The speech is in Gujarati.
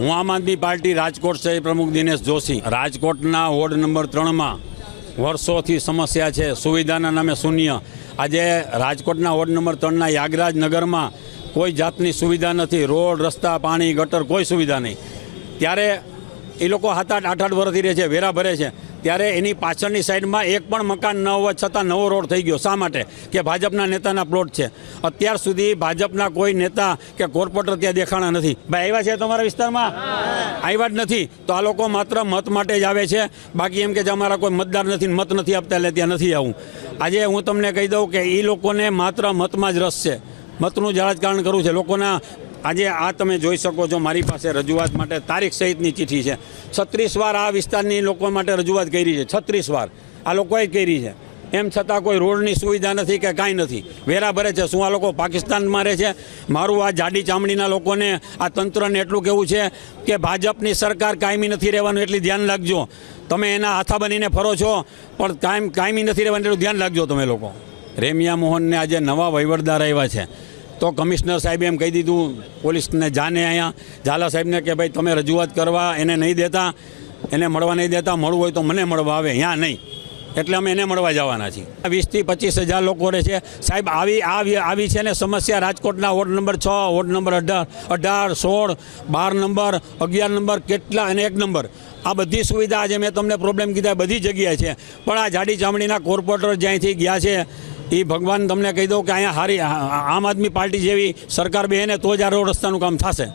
હું આમ આદમી પાર્ટી રાજકોટ શહેર પ્રમુખ દિનેશ જોશી। રાજકોટના વોર્ડ નંબર 3માં વર્ષોથી સમસ્યા છે, સુવિધાના નામે શૂન્ય। આજે રાજકોટના વોર્ડ નંબર 3ના યાગરાજ નગરમાં કોઈ જાતની સુવિધા નથી, રોડ, રસ્તા, પાણી, ગટર, કોઈ સુવિધા નહીં। ત્યારે એ લોકો 7-8 વર્ષથી રહે છે, વેરા ભરે છે, ત્યારે એની પાછળની સાઈડમાં એક પણ મકાન ન હોવા છતાં નવો રોડ થઈ ગયો। શા માટે? કે ભાજપના નેતાના પ્લોટ છે। અત્યાર સુધી ભાજપના કોઈ નેતા કે કોર્પોરેટર ત્યાં દેખાણા નથી। ભાઈ આવ્યા છે તમારા વિસ્તારમાં? આવ્યા જ નથી। તો આ લોકો માત્ર મત માટે જ આવે છે, બાકી એમ કે જે અમારા કોઈ મતદાર નથી, મત નથી આપતા એટલે ત્યાં નથી આવું। આજે હું તમને કહી દઉં કે એ લોકોને માત્ર મતમાં જ રસ છે, મતનું જ રાજકારણ કરવું છે લોકોના। આજે આ તમે જોઈ શકો છો, મારી પાસે રજૂઆત માટે તારીખ સહિતની ચિઠ્ઠી છે। 36 વાર આ વિસ્તારની લોકો માટે રજૂઆત કરી છે, 36 વાર આ લોકોએ કરી છે। એમ છતાં કોઈ રોડની સુવિધા નથી કે કાંઈ નથી, વેરા ભરે છે। શું આ લોકો પાકિસ્તાનમાં રહે છે? મારું આ જાડી ચામડીના લોકોને, આ તંત્રને એટલું કહેવું છે કે ભાજપની સરકાર કાયમી નથી રહેવાનું, એટલી ધ્યાન રાખજો। તમે એના હાથા બનીને ફરો છો, પણ કાયમી નથી રહેવાનું એટલું ધ્યાન રાખજો તમે લોકો। રેમિયા મોહનને આજે નવા વહીવટદાર આવ્યા છે, તો કમિશનર સાહેબે એમ કહી દીધું પોલીસને, જાને અહીંયા ઝાલા સાહેબને કે ભાઈ તમે રજૂઆત કરવા એને નહીં દેતા, એને મળવા નહીં દેતા, મળવું હોય તો મને મળવા આવે, અહીંયા નહીં। એટલે અમે એને મળવા જવાના છીએ। 20 થી 25 હજાર લોકો રહે છે સાહેબ। આવી છે ને સમસ્યા રાજકોટના ward number 6, ward number 18, 16, 12 number, 11 number, કેટલા અને 1 નંબર, આ બધી સુવિધા આજે મેં તમને પ્રોબ્લેમ કીધા બધી જગ્યાએ છે। પણ આ જાડી ચામડીના કોર્પોરેટર જ્યાંથી ગયા છે એ ભગવાન તમને કહી દઉં કે અહીંયા આમ આદમી પાર્ટી જેવી સરકાર બેહે ને તો જ આ રોડ રસ્તાનું કામ થશે।